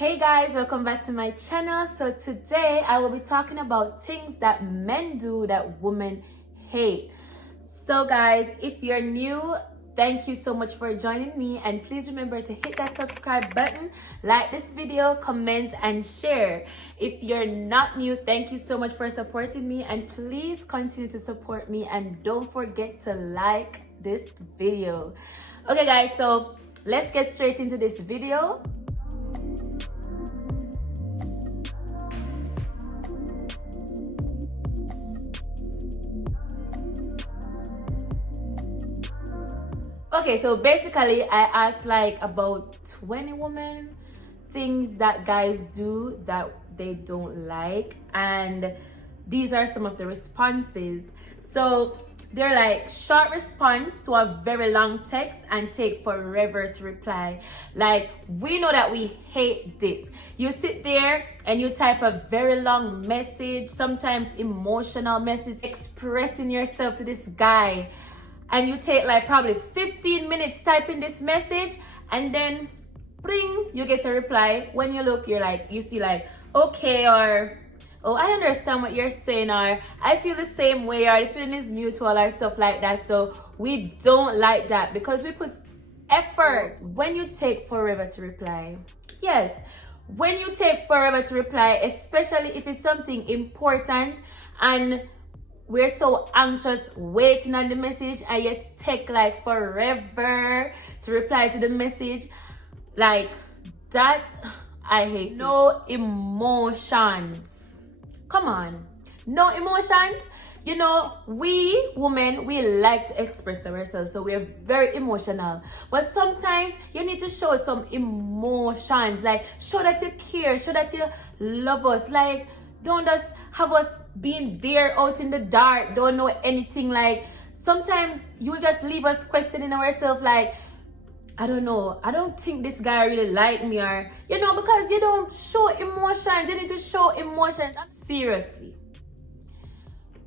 Hey guys, welcome back to my channel. So today I will be talking about things that men do that women hate. So guys, if you're new, thank you so much for joining me, and please remember to hit that subscribe button, like this video, comment and share. If you're not new, thank you so much for supporting me, and please continue to support me, and don't forget to like this video. Okay guys, so let's get straight into this video. Okay, so basically I asked like about 20 women things that guys do that they don't like, and these are some of the responses. So they're like short response to a very long text and take forever to reply. Like, we know that we hate this. You sit there and you type a very long message, sometimes emotional message, expressing yourself to this guy, and you take like probably 15 minutes typing this message, and then bring, you get a reply. When you look, you're like, you see like, okay, or oh, I understand what you're saying, or I feel the same way, or the feeling is mutual, or stuff like that. So we don't like that because we put effort. When you take forever to reply, yes, when you take forever to reply, especially if it's something important and we're so anxious waiting on the message, and yet take like forever to reply to the message, like that, I hate. No emotions. Come on, no emotions. You know, we women, we like to express ourselves, so we're very emotional. But sometimes you need to show some emotions, like show that you care, show that you love us. Like, don't just have us being there out in the dark, don't know anything. Like, sometimes you just leave us questioning ourselves, like, I don't know, I don't think this guy really like me, or, you know, because you don't show emotions. You need to show emotions. Seriously,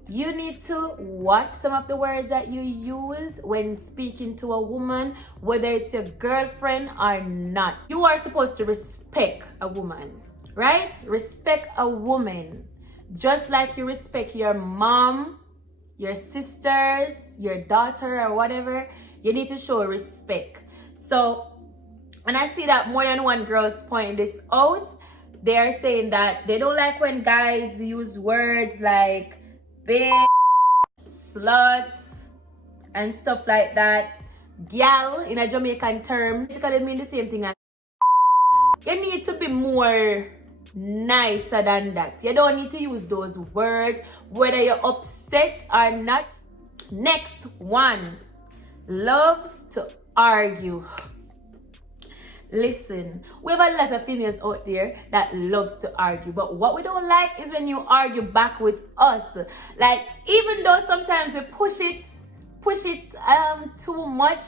you need to watch some of the words that you use when speaking to a woman, whether it's your girlfriend or not. You are supposed to respect a woman, right? Respect a woman just like you respect your mom, your sisters, your daughter, or whatever. You need to show respect. So, and I see that more than one girl's pointing this out. They are saying that they don't like when guys use words like bitch, slut, and stuff like that. Gal in a Jamaican term basically mean the same thing as you need to be more nicer than that. You don't need to use those words whether you're upset or not. Next one, loves to argue. Listen, we have a lot of females out there that loves to argue, but what we don't like is when you argue back with us. Like, even though sometimes we push it too much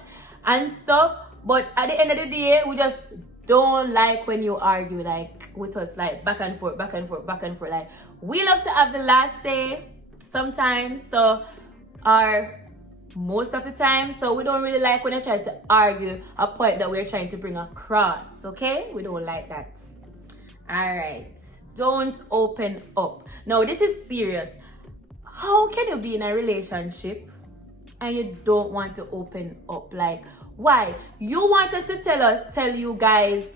and stuff, but at the end of the day, we just don't like when you argue like with us, like back and forth. Like, we love to have the last say sometimes, so, or most of the time. So we don't really like when you try to argue a point that we're trying to bring across. Okay, we don't like that. All right, don't open up. Now, this is serious. How can you be in a relationship and you don't want to open up? Like, why? You want us to tell you guys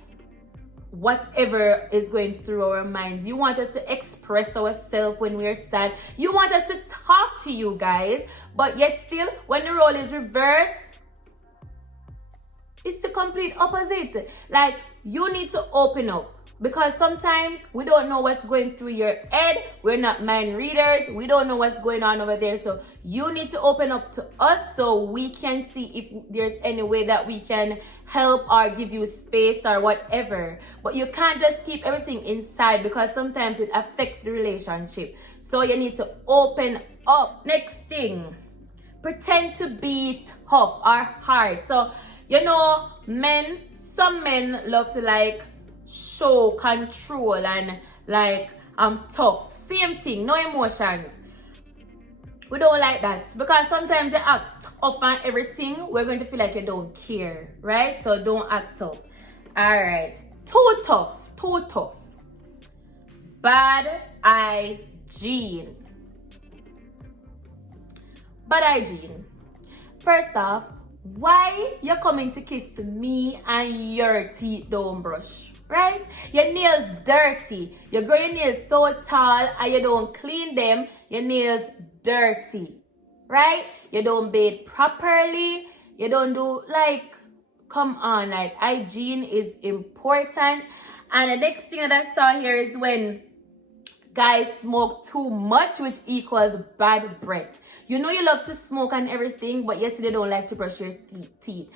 whatever is going through our minds. You want us to express ourselves when we're sad. You want us to talk to you guys, but yet still, when the role is reversed, it's the complete opposite. Like, you need to open up, because sometimes we don't know what's going through your head. We're not mind readers. We don't know what's going on over there. So you need to open up to us so we can see if there's any way that we can help or give you space or whatever. But you can't just keep everything inside, because sometimes it affects the relationship. So you need to open up. Next thing, pretend to be tough or hard. So, you know, some men love to like show control and like, I'm tough. Same thing, no emotions. We don't like that, because sometimes you act tough on everything, we're going to feel like you don't care, right? So don't act tough. All right, too tough. too tough. Bad hygiene. Bad hygiene. First off, why you coming to kiss me and your teeth don't brush? Right? Your nails dirty. You grow your nails so tall and you don't clean them. Your nails dirty. Right? You don't bathe properly. You don't do come on, hygiene is important. And the next thing that I saw here is when guys smoke too much, which equals bad breath. You know you love to smoke and everything, but yes, they don't like to brush your teeth.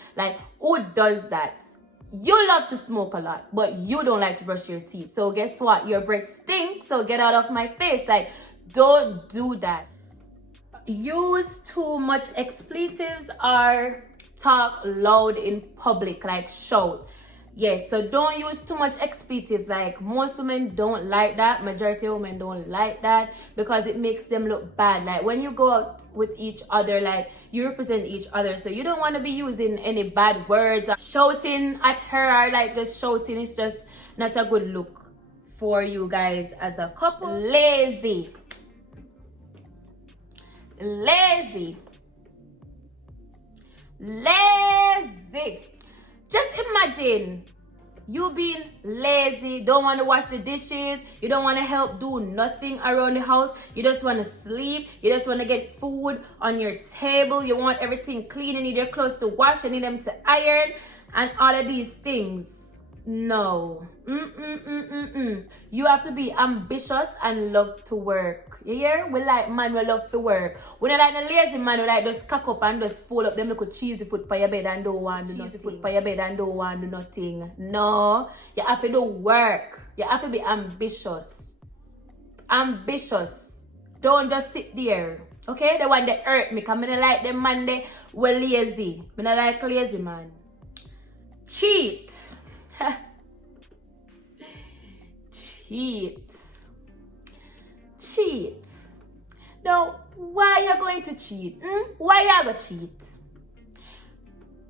Who does that? You love to smoke a lot, but you don't like to brush your teeth. So guess what? Your breath stinks, so get out of my face. Don't do that. Use too much expletives or talk loud in public, shout. Yes, so don't use too much expletives. Most women don't like that. Majority of women don't like that because it makes them look bad. When you go out with each other, you represent each other. So you don't want to be using any bad words. Shouting at her or just shouting is just not a good look for you guys as a couple. Lazy. Lazy. Lazy. Just imagine you being lazy, don't want to wash the dishes, you don't want to help do nothing around the house, you just want to sleep, you just want to get food on your table, you want everything clean, you need your clothes to wash, you need them to iron, and all of these things. No. You have to be ambitious and love to work. You hear? We like man, we love to work. We don't like the lazy man who just cock up and just fold up them little cheesy foot by your bed and don't want to do nothing. No. You have to do work. You have to be ambitious. Ambitious. Don't just sit there. Okay? The one that hurt me. Because I don't like them man they were lazy. I don't like lazy man. Cheat. Cheat. Now, why are you going to cheat? Why are you going to cheat?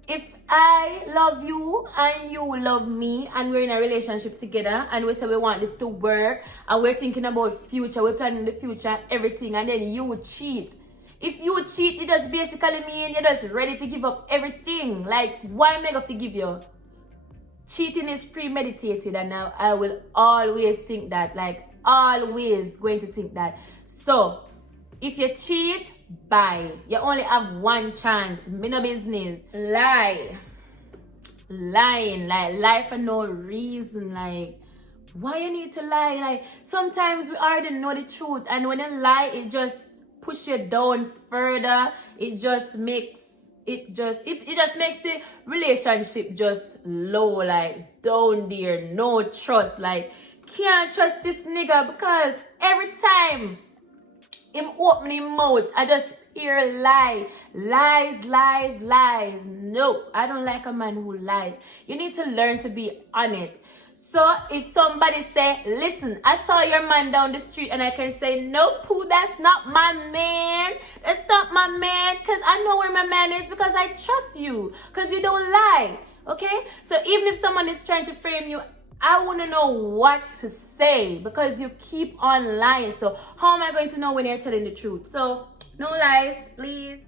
If I love you and you love me and we're in a relationship together and we say we want this to work and we're thinking about future, we're planning the future, everything, and then you cheat. If you cheat, it just basically mean you're just ready to give up everything. Why am I going to forgive you? Cheating is premeditated, and now I will always think that, always going to think that. So, if you cheat, bye. You only have one chance. Me no business. Lie. Lying. Lie for no reason. Why you need to lie? Sometimes we already know the truth, and when you lie, it just push you down further. It just makes the relationship just low, down there, no trust. Can't trust this nigga because every time him open his mouth, I just hear lies. Nope, I don't like a man who lies. You need to learn to be honest. So if somebody say, listen, I saw your man down the street, and I can say, nope, Pooh, that's not my man. That's not my man, because I know where my man is because I trust you, because you don't lie, okay? So even if someone is trying to frame you, I want to know what to say because you keep on lying. So how am I going to know when you're telling the truth? So no lies, please.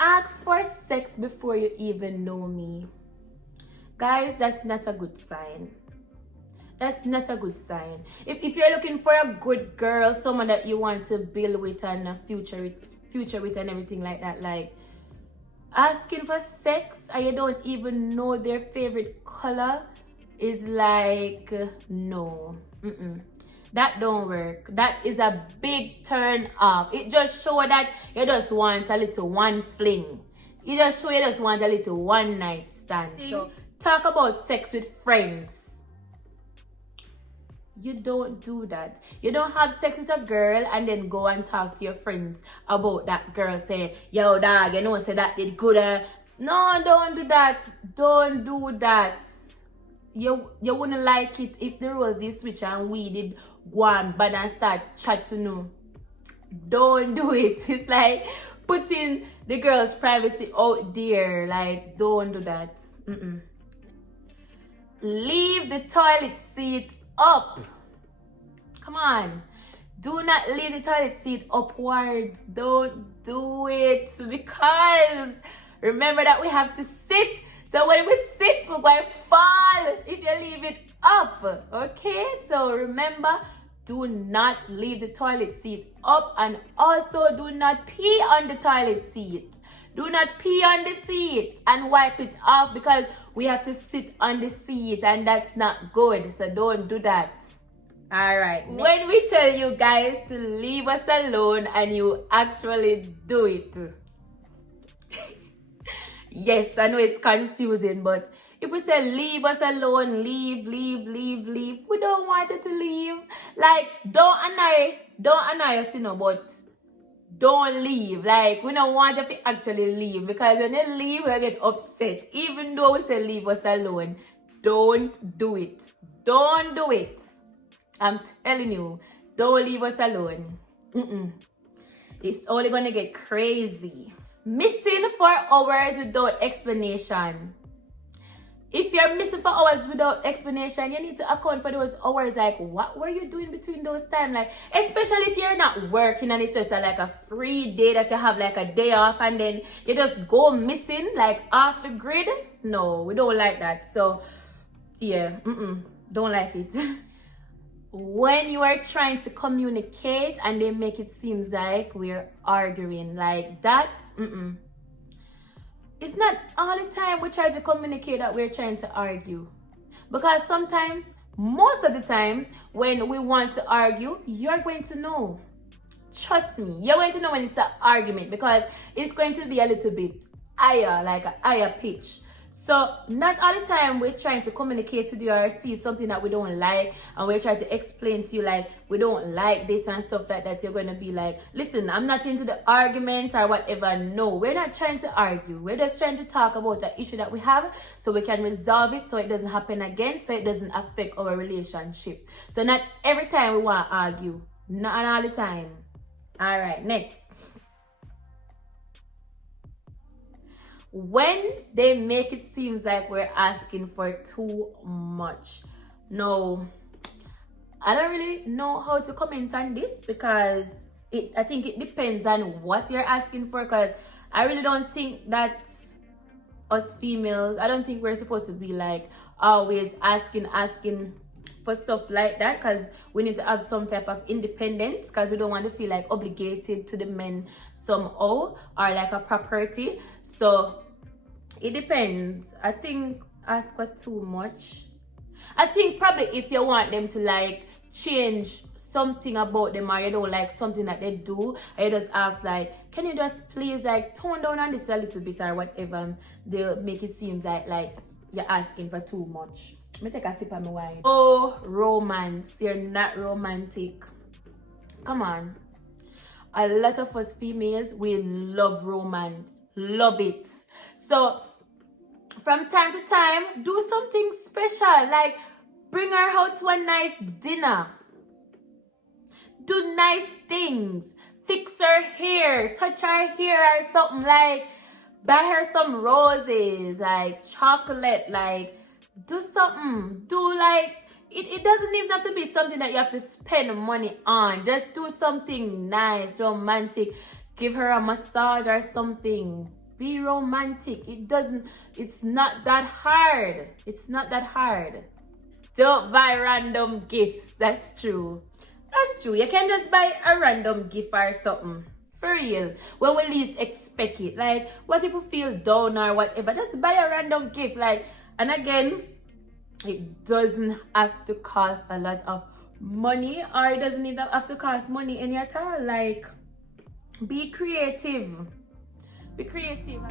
Ask for sex before you even know me. Guys, that's not a good sign. That's not a good sign. If you're looking for a good girl, someone that you want to build with and a future with and everything like that, asking for sex and you don't even know their favorite color is no. That don't work. That is a big turn off. It just shows that you just want a little one fling. You just want a little one night stand. So talk about sex with friends. You don't do that. You don't have sex with a girl and then go and talk to your friends about that girl saying, yo dog, you know, say that did good. No, don't do that. Don't do that. You wouldn't like it if there was this switch and we did go on bad and start chat to know. Don't do it. It's like putting the girl's privacy out there. Don't do that. leave the toilet seat up. Come on. Do not leave the toilet seat upwards. Don't do it, because remember that we have to sit. So when we sit, we're going to fall if you leave it up. Okay? So remember, do not leave the toilet seat up, and also do not pee on the toilet seat. Do not pee on the seat and wipe it off, because we have to sit on the seat and that's not good. So don't do that. All right. When we tell you guys to leave us alone and you actually do it. Yes, I know it's confusing, but if we say leave us alone, leave, we don't want you to leave. Like, don't annoy us, but don't leave. Like, we don't want you to actually leave, because when you leave, we get upset. Even though we say leave us alone, don't do it. Don't do it. I'm telling you, don't leave us alone. It's only gonna get crazy. Missing for hours without explanation. If you're missing for hours without explanation, you need to account for those hours. Like, what were you doing between those times? Like, especially if you're not working and it's just like a free day that you have, like a day off, and then you just go missing, like off the grid. No, we don't like that. So, yeah, don't like it. When you are trying to communicate and they make it seem like we're arguing, like that, it's not all the time we try to communicate that we're trying to argue. Because sometimes, most of the times, when we want to argue, you're going to know. Trust me, you're going to know when it's an argument, because it's going to be a little bit higher, like a higher pitch. So not all the time we're trying to communicate with you or see something that we don't like, and we're trying to explain to you like we don't like this and stuff like that. You're going to be like, listen, I'm not into the argument or whatever. No, we're not trying to argue. We're just trying to talk about the issue that we have so we can resolve it, so it doesn't happen again, so it doesn't affect our relationship. So not every time we want to argue. Not all the time. All right, next. When they make it seem like we're asking for too much. No, I don't really know how to comment on this, because I think it depends on what you're asking for, because I really don't think that us females, I don't think we're supposed to be like always asking for stuff like that, because we need to have some type of independence, because we don't want to feel like obligated to the men somehow, or like a property. So it depends. I think ask for too much. I think probably if you want them to like change something about them, or you don't like something that they do, or you just ask like, can you just please like tone down on this a little bit or whatever, they'll make it seem like you're asking for too much. Let me take a sip of my wine. Oh, romance. You're not romantic. Come on. A lot of us females, we love romance. Love it. So, from time to time, do something special. Like, bring her out to a nice dinner. Do nice things. Fix her hair. Touch her hair or something. Like, buy her some roses. Like, chocolate. Like, do something. Do like, it doesn't even have to be something that you have to spend money on. Just do something nice, romantic. Give her a massage or something. Be romantic. It's not that hard. It's not that hard. Don't buy random gifts. That's true. That's true. You can just buy a random gift or something. For real. When we least expect it. Like, what if we feel down or whatever? Just buy a random gift. Like, and again, it doesn't have to cost a lot of money, or it doesn't even have to cost money any at all. Like, be creative. Be creative.